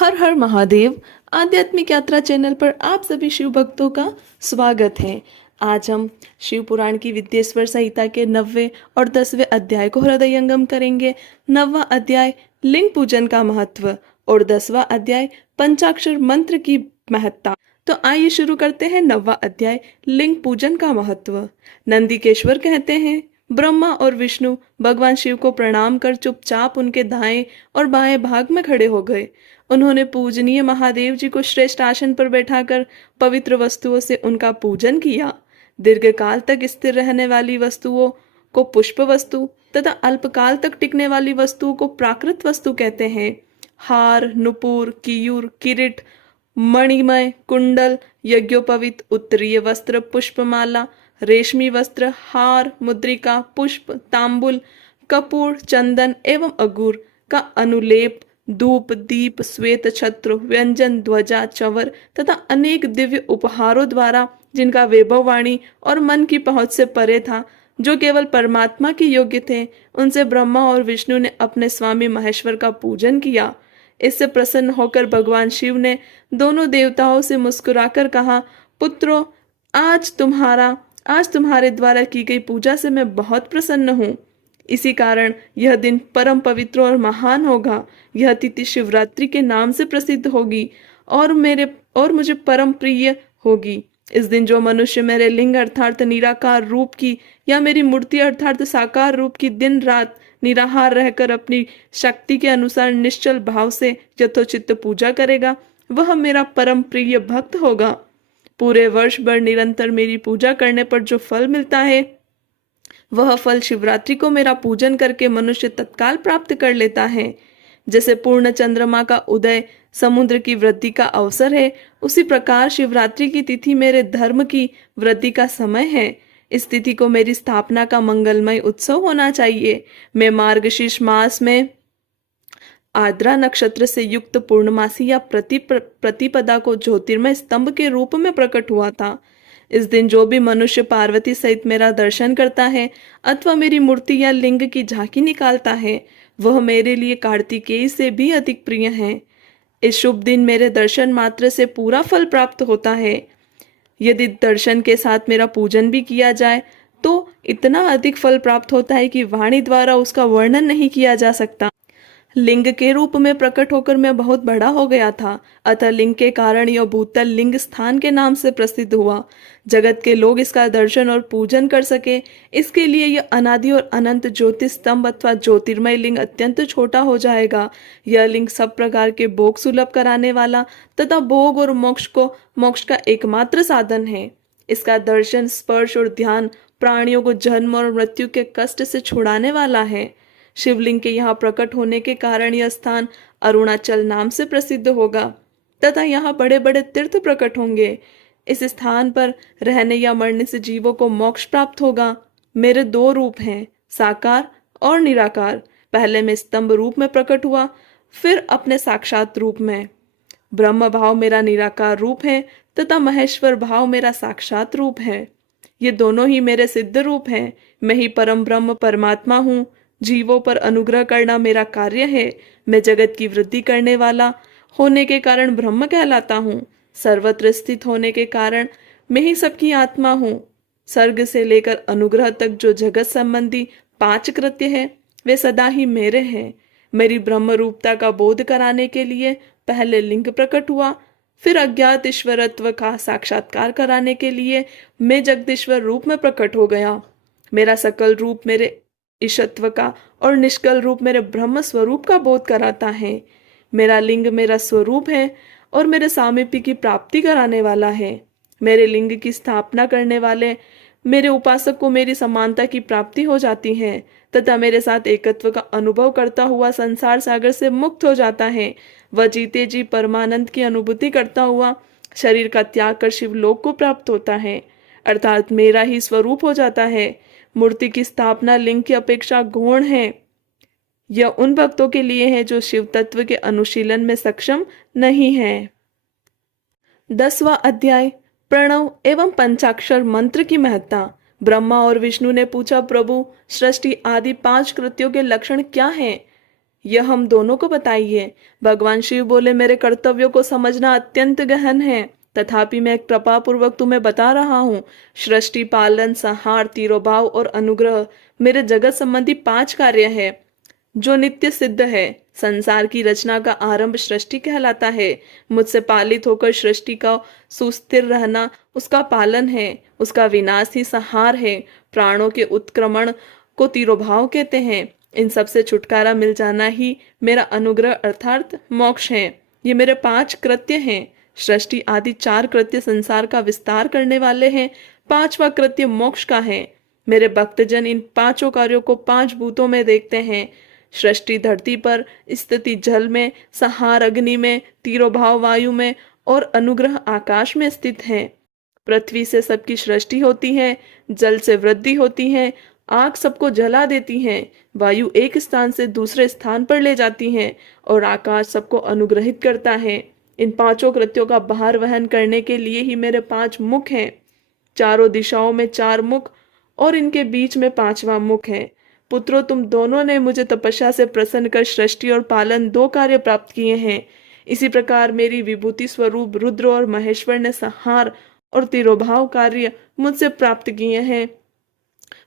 हर हर महादेव। आध्यात्मिक यात्रा चैनल पर आप सभी शिव भक्तों का स्वागत है। आज हम शिव पुराण की विद्येश्वर संहिता के 9वें और 10वें अध्याय को हृदयंगम करेंगे। 9वां अध्याय लिंग पूजन का महत्व और 10वां अध्याय पंचाक्षर मंत्र की महत्ता। तो आइए शुरू करते हैं 9वां अध्याय लिंग पूजन का महत्व। नंदिकेश्वर कहते हैं, ब्रह्मा और विष्णु भगवान शिव को प्रणाम कर चुपचाप उनके दाएं और बाएं भाग में खड़े हो गए। उन्होंने पूजनीय महादेव जी को श्रेष्ठ आसन पर बैठाकर पवित्र वस्तुओं से उनका पूजन किया। दीर्घकाल तक स्थिर रहने वाली वस्तुओं को पुष्प वस्तु तथा अल्पकाल तक टिकने वाली वस्तुओं को प्राकृत वस्तु कहते हैं। हार, नुपुर, कियूर, किरीट, मणिमय, कुंडल, यज्ञोपवीत, उत्तरीय वस्त्र, पुष्पमाला, रेशमी वस्त्र, हार, मुद्रिका, पुष्प, तांबुल, कपूर, चंदन एवं अगूर का अनुलेप, धूप, दीप, श्वेत छत्र, व्यंजन, ध्वजा, चवर तथा अनेक दिव्य उपहारों द्वारा जिनका वैभव वाणी और मन की पहुंच से परे था, जो केवल परमात्मा के योग्य थे, उनसे ब्रह्मा और विष्णु ने अपने स्वामी महेश्वर का पूजन किया। इससे प्रसन्न होकर भगवान शिव ने दोनों देवताओं से मुस्कुराकर कहा, पुत्रों, आज तुम्हारे द्वारा की गई पूजा से मैं बहुत प्रसन्न हूँ। इसी कारण यह दिन परम पवित्र और महान होगा। यह तिथि शिवरात्रि के नाम से प्रसिद्ध होगी और मुझे परम प्रिय होगी। इस दिन जो मनुष्य मेरे लिंग अर्थात निराकार रूप की या मेरी मूर्ति अर्थात साकार रूप की दिन रात निराहार रहकर अपनी शक्ति के अनुसार निश्चल भाव से यथोचित पूजा करेगा, वह मेरा परम प्रिय भक्त होगा। पूरे वर्ष भर निरंतर मेरी पूजा करने पर जो फल मिलता है, वह फल शिवरात्रि को मेरा पूजन करके मनुष्य तत्काल प्राप्त कर लेता है। जैसे पूर्ण चंद्रमा का उदय समुद्र की वृद्धि का अवसर है, उसी प्रकार शिवरात्रि की तिथि मेरे धर्म की वृद्धि का समय है। इस तिथि को मेरी स्थापना का मंगलमय उत्सव होना चाहिए। मैं मार्गशीर्ष मास में आर्द्रा नक्षत्र से युक्त पूर्णमासी या प्रतिपदा को ज्योतिर्मय स्तंभ के रूप में प्रकट हुआ था। इस दिन जो भी मनुष्य पार्वती सहित मेरा दर्शन करता है अथवा मेरी मूर्ति या लिंग की झांकी निकालता है, वह मेरे लिए कार्तिकेय से भी अधिक प्रिय है। इस शुभ दिन मेरे दर्शन मात्र से पूरा फल प्राप्त होता है। यदि दर्शन के साथ मेरा पूजन भी किया जाए तो इतना अधिक फल प्राप्त होता है कि वाणी द्वारा उसका वर्णन नहीं किया जा सकता। लिंग के रूप में प्रकट होकर मैं बहुत बड़ा हो गया था, अतः लिंग के कारण यह भूतल लिंग स्थान के नाम से प्रसिद्ध हुआ। जगत के लोग इसका दर्शन और पूजन कर सके, इसके लिए यह अनादि और अनंत ज्योति स्तंभ अथवा ज्योतिर्मय लिंग अत्यंत छोटा हो जाएगा। यह लिंग सब प्रकार के भोग सुलभ कराने वाला तथा भोग और मोक्ष का एकमात्र साधन है। इसका दर्शन, स्पर्श और ध्यान प्राणियों को जन्म और मृत्यु के कष्ट से छुड़ाने वाला है। शिवलिंग के यहाँ प्रकट होने के कारण यह स्थान अरुणाचल नाम से प्रसिद्ध होगा तथा यहाँ बड़े बड़े तीर्थ प्रकट होंगे। इस स्थान पर रहने या मरने से जीवों को मोक्ष प्राप्त होगा। मेरे 2 रूप हैं, साकार और निराकार। पहले मैं स्तंभ रूप में प्रकट हुआ, फिर अपने साक्षात रूप में। ब्रह्म भाव मेरा निराकार रूप है तथा महेश्वर भाव मेरा साक्षात रूप है। ये दोनों ही मेरे सिद्ध रूप हैं। मैं ही परम ब्रह्म परमात्मा हूँ। जीवों पर अनुग्रह करना मेरा कार्य है। मैं जगत की वृद्धि करने वाला होने के कारण ब्रह्म कहलाता हूँ। सर्वत्र स्थित होने के कारण मैं ही सबकी आत्मा हूँ। सर्ग से लेकर अनुग्रह तक जो जगत संबंधी 5 कृत्य है, वे सदा ही मेरे हैं। मेरी ब्रह्म रूपता का बोध कराने के लिए पहले लिंग प्रकट हुआ, फिर अज्ञात ईश्वरत्व का साक्षात्कार कराने के लिए मैं जगदीश्वर रूप में प्रकट हो गया। मेरा सकल रूप मेरे ईशत्व का और निष्कल रूप मेरे ब्रह्म स्वरूप का बोध कराता है। मेरा लिंग मेरा स्वरूप है और मेरे सामीप्य की प्राप्ति कराने वाला है। मेरे लिंग की स्थापना करने वाले मेरे उपासक को मेरी समानता की प्राप्ति हो जाती है तथा मेरे साथ एकत्व का अनुभव करता हुआ संसार सागर से मुक्त हो जाता है। वह जीते जी परमानंद की अनुभूति करता हुआ शरीर का त्याग कर शिवलोक को प्राप्त होता है, अर्थात मेरा ही स्वरूप हो जाता है। मूर्ति की स्थापना लिंग की अपेक्षा गौण है। यह उन भक्तों के लिए है जो शिव तत्व के अनुशीलन में सक्षम नहीं है। 10वां अध्याय प्रणव एवं पंचाक्षर मंत्र की महत्ता। ब्रह्मा और विष्णु ने पूछा, प्रभु, सृष्टि आदि 5 कृत्यों के लक्षण क्या हैं? यह हम दोनों को बताइए। भगवान शिव बोले, मेरे कर्तव्यों को समझना अत्यंत गहन है, तथापि मैं कृपा पूर्वक तुम्हें बता रहा हूँ। सृष्टि, पालन, संहार, तिरोभाव और अनुग्रह मेरे जगत संबंधी 5 कार्य है जो नित्य सिद्ध है। संसार की रचना का आरंभ सृष्टि कहलाता है। मुझसे पालित होकर सृष्टि का सुस्थिर रहना उसका पालन है। उसका विनाश ही संहार है। प्राणों के उत्क्रमण को तिरोभाव कहते हैं। इन सब से छुटकारा मिल जाना ही मेरा अनुग्रह अर्थात मोक्ष है। ये मेरे 5 कृत्य हैं। सृष्टि आदि 4 कृत्य संसार का विस्तार करने वाले हैं। 5वां कृत्य मोक्ष का है। मेरे भक्तजन इन 5 कार्यों को 5 भूतों में देखते हैं। सृष्टि धरती पर, स्थिति जल में, संहार अग्नि में, तिरोभाव वायु में और अनुग्रह आकाश में स्थित है। पृथ्वी से सबकी सृष्टि होती है, जल से वृद्धि होती है, आग सबको जला देती है, वायु एक स्थान से दूसरे स्थान पर ले जाती है और आकाश सबको अनुग्रहित करता है। इन 5 कृत्यों का भार वहन करने के लिए ही मेरे 5 मुख हैं। चारों दिशाओं में 4 मुख और इनके बीच में 5वां मुख है। पुत्रों, तुम दोनों ने मुझे तपस्या से प्रसन्न कर सृष्टि और पालन 2 कार्य प्राप्त किए हैं। इसी प्रकार मेरी विभूति स्वरूप रुद्र और महेश्वर ने संहार और तिरोभाव कार्य मुझसे प्राप्त किए हैं,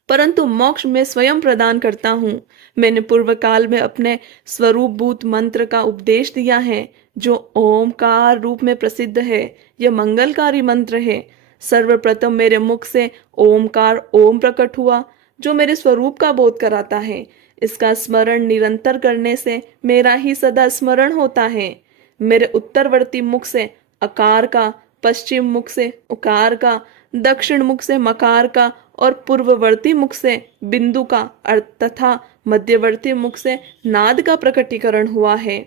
परंतु मोक्ष में स्वयं प्रदान करता हूँ। मैंने पूर्व काल में अपने स्वरूप भूत मंत्र का उपदेश दिया है जो ओमकार रूप में प्रसिद्ध है। यह मंगलकारी मंत्र है। सर्वप्रथम मेरे मुख से ओमकार ओम प्रकट हुआ जो मेरे स्वरूप का बोध कराता है। इसका स्मरण निरंतर करने से मेरा ही सदा स्मरण होता है। मेरे उत्तरवर्ती मुख से अकार का, पश्चिम मुख से उकार का, दक्षिण मुख से मकार का और पूर्ववर्ती मुख से बिंदु का अर्थ तथा मध्यवर्ती मुख से नाद का प्रकटीकरण हुआ है।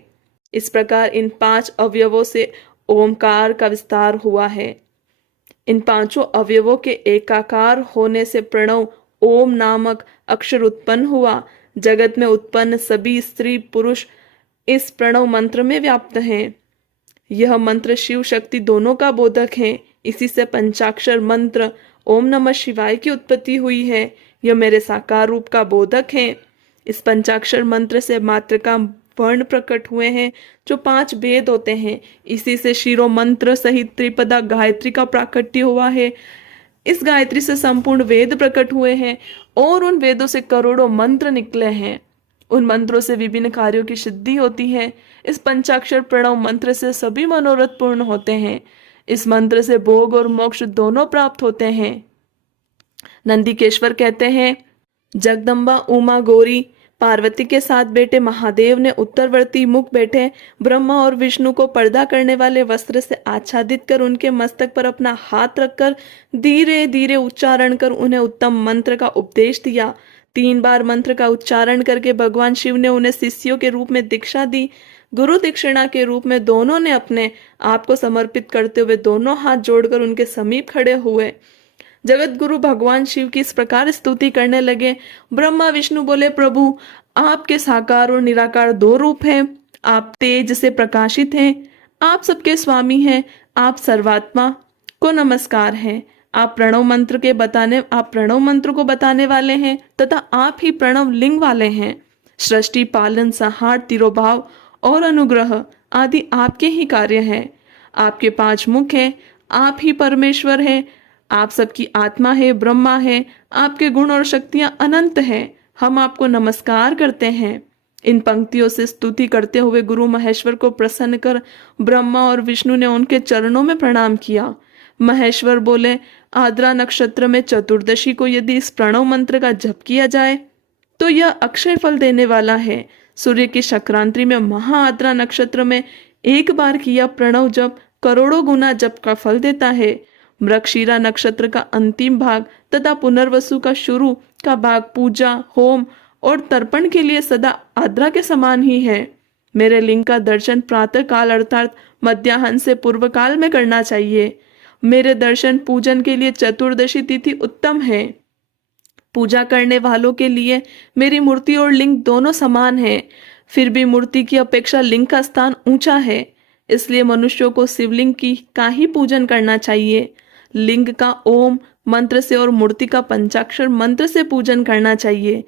इस प्रकार इन 5 अवयवों से ओमकार का विस्तार हुआ है। इन 5 अवयवों के एकाकार होने से प्रणव ओम नामक अक्षर उत्पन्न हुआ। जगत में उत्पन्न सभी स्त्री पुरुष इस प्रणव मंत्र में व्याप्त हैं। यह मंत्र शिव शक्ति दोनों का बोधक है। इसी से पंचाक्षर मंत्र ओम नमः शिवाय की उत्पत्ति हुई है। यह मेरे साकार रूप का बोधक है। इस पंचाक्षर मंत्र से मात्र का वर्ण प्रकट हुए हैं जो 5 वेद होते हैं। इसी से शिरो मंत्र सहित त्रिपदा गायत्री का प्राकट्य हुआ है। इस गायत्री से संपूर्ण वेद प्रकट हुए हैं और उन वेदों से करोड़ों मंत्र निकले हैं। उन मंत्रों से विभिन्न कार्यों की सिद्धि होती है। इस पंचाक्षर प्रणव मंत्र से सभी मनोरथ पूर्ण होते हैं। इस मंत्र से भोग और मोक्ष दोनों प्राप्त होते हैं। नंदिकेश्वर कहते हैं, जगदम्बा उमा गौरी पार्वती के 7 बेटे महादेव ने उत्तरवर्ती मुख बैठे ब्रह्मा और विष्णु को पर्दा करने वाले वस्त्र से आच्छादित कर उनके मस्तक पर अपना हाथ रखकर धीरे धीरे उच्चारण कर उन्हें उत्तम मंत्र का उपदेश दिया। 3 बार मंत्र का उच्चारण करके भगवान शिव ने उन्हें शिष्यों के रूप में दीक्षा दी। गुरु दक्षिणा के रूप में दोनों ने अपने आप को समर्पित करते हुए दोनों हाथ जोड़कर उनके समीप खड़े हुए। जगत गुरु भगवान शिव की इस प्रकार स्तुति करने लगे। ब्रह्मा विष्णु बोले, प्रभु, आपके साकार और निराकार 2 रूप हैं। आप तेज से प्रकाशित हैं। आप सबके स्वामी हैं। आप सर्वात्मा को नमस्कार है। आप प्रणव मंत्र को बताने वाले हैं तथा आप ही प्रणव लिंग वाले हैं। सृष्टि, पालन, संहार, तिरोभाव और अनुग्रह आदि आपके ही कार्य हैं। आपके 5 मुख हैं। आप ही परमेश्वर हैं। आप सबकी आत्मा है, ब्रह्मा है। आपके गुण और शक्तियां अनंत हैं। हम आपको नमस्कार करते हैं। इन पंक्तियों से स्तुति करते हुए गुरु महेश्वर को प्रसन्न कर ब्रह्मा और विष्णु ने उनके चरणों में प्रणाम किया। महेश्वर बोले, आद्रा नक्षत्र में चतुर्दशी को यदि इस प्रणव मंत्र का जप किया जाए तो यह अक्षय फल देने वाला है। सूर्य की संक्रांति में महाआद्रा नक्षत्र में एक बार किया प्रणव जप करोड़ों गुना जप का फल देता है। मृगशिरा नक्षत्र का अंतिम भाग तथा पुनर्वसु का शुरू का भाग पूजा, होम और तर्पण के लिए सदा आद्रा के समान ही है। मेरे लिंग का दर्शन प्रातः काल अर्थात मध्याह्न से पूर्व काल में करना चाहिए। मेरे दर्शन पूजन के लिए चतुर्दशी तिथि उत्तम है। पूजा करने वालों के लिए मेरी मूर्ति और लिंग दोनों समान है। फिर भी मूर्ति की अपेक्षा लिंग का स्थान ऊंचा है, इसलिए मनुष्यों को शिवलिंग का ही पूजन करना चाहिए। लिंग का ओम मंत्र से और मूर्ति का पंचाक्षर मंत्र से पूजन करना चाहिए।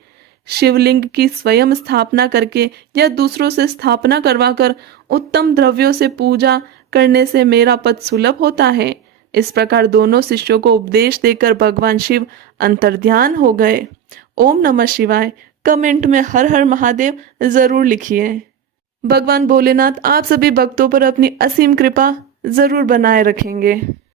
शिवलिंग की स्वयं स्थापना करके या दूसरों से स्थापना करवाकर उत्तम द्रव्यों से पूजा करने से मेरा पद सुलभ होता है। इस प्रकार दोनों शिष्यों को उपदेश देकर भगवान शिव अंतर्ध्यान हो गए। ओम नमः शिवाय। कमेंट में हर हर महादेव जरूर लिखिए। भगवान भोलेनाथ आप सभी भक्तों पर अपनी असीम कृपा जरूर बनाए रखेंगे।